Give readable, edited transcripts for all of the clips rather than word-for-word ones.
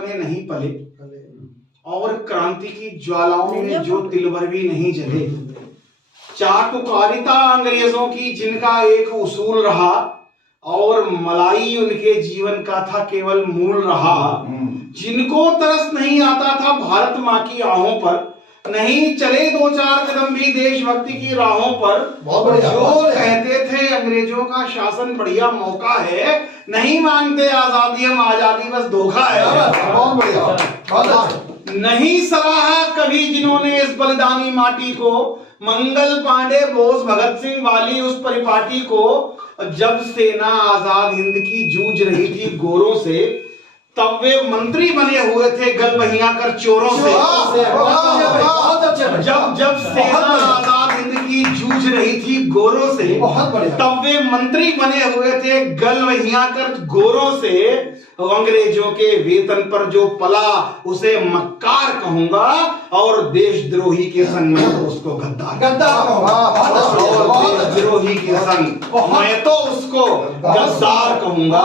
सपने नहीं पले और क्रांति की ज्वालाओं में जो तिलवर भी नहीं जले। चाटुकारिता अंग्रेजों की जिनका एक उसूल रहा और मलाई उनके जीवन का था केवल मूल रहा। जिनको तरस नहीं आता था भारत माँ की आहों पर, नहीं चले दो चार कदम भी देशभक्ति की राहों पर। जो कहते थे अंग्रेजों का शासन बढ़िया मौका है, नहीं मांगते आजादी हम, आजादी बस धोखा है। बहुत बढ़िया। नहीं सराहा कभी जिन्होंने इस बलिदानी माटी को, मंगल पांडे, बोस, भगत सिंह वाली उस परिपाटी को। जब सेना आजाद हिंद की जूझ रही थी गोरों से, तब वे मंत्री बने हुए थे गलबहियां कर चोरों से। जब सेना आजाद हिंद की जूझ रही थी गोरों से, तब वे मंत्री बने हुए थे गलबहियां कर गोरों से। अंग्रेजों के वेतन पर जो पला उसे मक्कार कहूंगा, और देशद्रोही के संग में तो उसको गद्दार और देशद्रोही के संग मैं तो उसको गद्दार कहूंगा।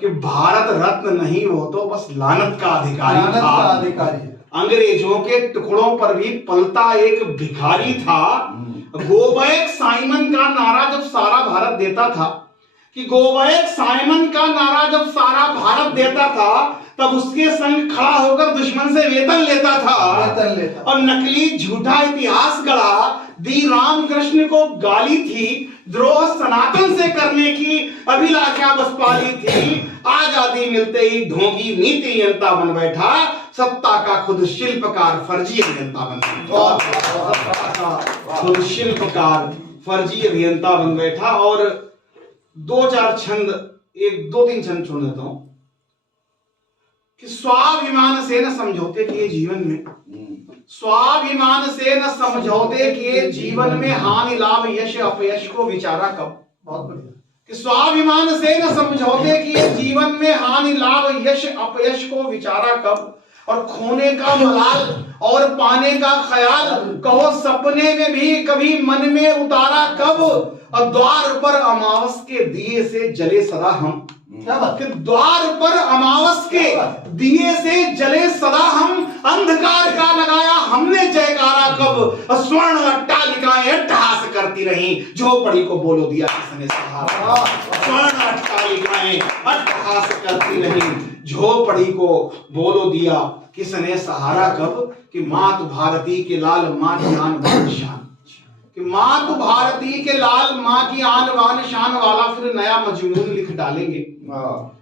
कि भारत रत्न नहीं, वो तो बस लानत का अधिकारी था। अंग्रेजों के टुकड़ों पर भी पलता एक भिखारी था। गो बैक साइमन का नारा जब सारा भारत देता था, कि गो बैक साइमन का नारा जब सारा भारत देता था, तब उसके संग खड़ा होकर दुश्मन से वेतन लेता था। और नकली झूठा इतिहास गढ़ा, दी रामकृष्ण को गाली थी, द्रोह सनातन से करने की अभिलाषा बस पाली थी। आजादी मिलते ही ढोंगी नीति नियंता बन बैठा, सत्ता का खुद शिल्पकार फर्जी अभियंता बन बैठा। खुद शिल्पकार फर्जी अभियंता बन बैठा। और दो चार छंद, एक दो तीन छंद छोड़ देता हूं। कि स्वाभिमान से न समझौते किए जीवन में, स्वाभिमान से न समझौते किए जीवन में, हानि लाभ यश अपयश को विचारा कब। बहुत बढ़िया। कि स्वाभिमान से न समझौते किए जीवन में, हानि लाभ यश अपयश को विचारा कब। और खोने का मलाल और पाने का ख्याल, कहो सपने में भी कभी मन में उतारा कब। और द्वार पर अमावस के दिए से जले सदा हम, कि द्वार पर अमावस के दिए से जले सदा हम, अंधकार का लगाया हमने जयकारा कब। स्वर्ण अट्टालिकाएं अट्टहास करती रही, झोपड़ी को बोलो दिया किसने सहारा। स्वर्ण अट्टालिकाएं अट्टहास करती रही, झोपड़ी को बोलो दिया किसने सहारा कब। कि मात भारती के लाल मां की आन बान शान, कि मात भारती के लाल मां की आन बान शान वाला फिर नया मजमून लिख डालेंगे।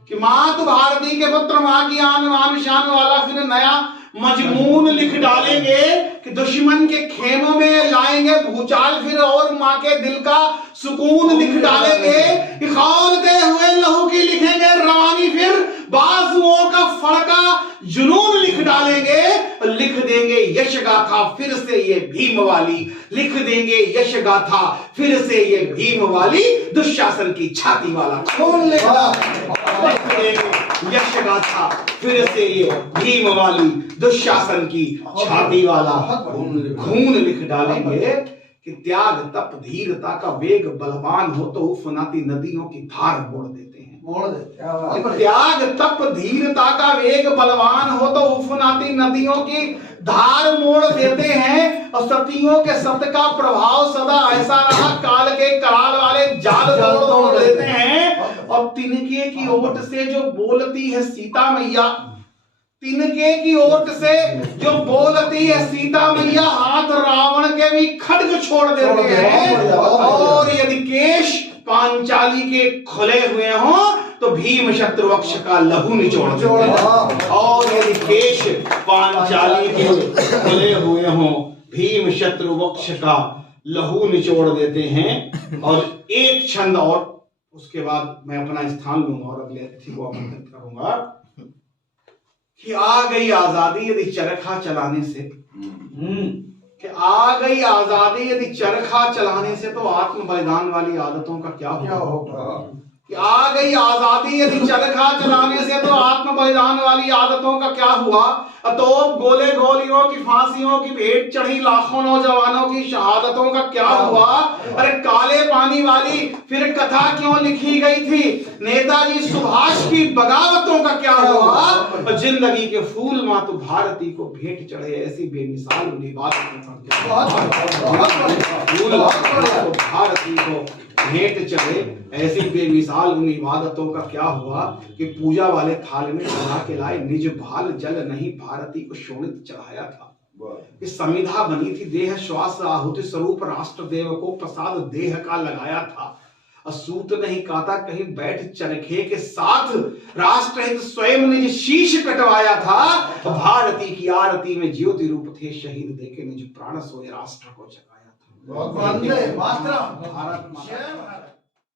कि मात भारती के पुत्र मां की आन बान शान वाला फिर नया मजमून लिख डालेंगे। कि दुश्मन के खेमों में लाएंगे भूचाल फिर, और मां के दिल का सुकून लिख डालेंगे। कि खौलते हुए लहू की लिखेंगे रवानी फिर, बाजुओं का फड़का जुनून लिख डालेंगे। लिख देंगे यश गाथा फिर से ये भीम वाली, लिख देंगे यश गाथा फिर से ये भीम वाली, दुशासन की छाती वाला खून लिख देंगे यश गाथा फिर से ये भीम वाली, दुशासन की छाती वाला खून लिख डालेंगे। कि त्याग तप धीरता का वेग बलवान हो तो उफनाती नदियों की धार मोड़ देते हैं। त्याग तप धीरता का वेग बलवान हो तो उफनाती नदियों की धार मोड़ देते हैं। और सतियों के सत का प्रभाव सदा ऐसा रहा, काल के कराल वाले जाल तोड़ देते हैं। और तिनके की ओट से जो बोलती है सीता मैया, तिनके की ओट से जो बोलती है सीता मैया, हाथ रावण के भी खड्ग छोड़ देते हैं। और यदि केश पांचाली के खुले हुए हों तो भीम शत्रुवक्ष का लहू निचोड़ देते हैं। और यदि केश पांचाली के खुले हुए हों, भीम शत्रुवक्ष का लहू निचोड़ देते हैं। और एक छंद और, उसके बाद मैं अपना स्थान लूंगा और अगले अतिथि को आमंत्रित करूंगा। कि आ गई आजादी यदि चरखा चलाने से, कि आ गई आजादी यदि चरखा चलाने से, तो आत्म बलिदान वाली आदतों का क्या होगा। कि आ गई आजादी, यदि चरखा चलाने से तो आत्म बलिदान वाली आदतों का क्या हुआ? तो गोले गोलियों की फांसियों की भेंट चढ़ी लाखों नौजवानों की शहादतों का क्या हुआ? अरे काले पानी वाली फिर कथा क्यों लिखी गई थी? नेताजी सुभाष की बगावतों का क्या हुआ? जिंदगी के फूल मातु भारती को भेंट चढ़े ऐसी बेमिसाल भारती को भेंट चढ़े ऐसी बेमिसाल उन इबादतों का क्या हुआ कि पूजा वाले थाल में चढ़ा के लाए निज भाल जल नहीं भारती को शोणित चढ़ाया था। कि समिधा बनी थी देह श्वास आहुति स्वरूप राष्ट्र देव को प्रसाद देह का लगाया था। असूत नहीं काता कहीं बैठ चरखे के साथ राष्ट्र हित स्वयं निज शीश कटवाया था। भारती की आरती में ज्योति रूप थे शहीद देके निज प्राण सोए राष्ट्र को जगाया था। वंदे मातरम। भारत माता।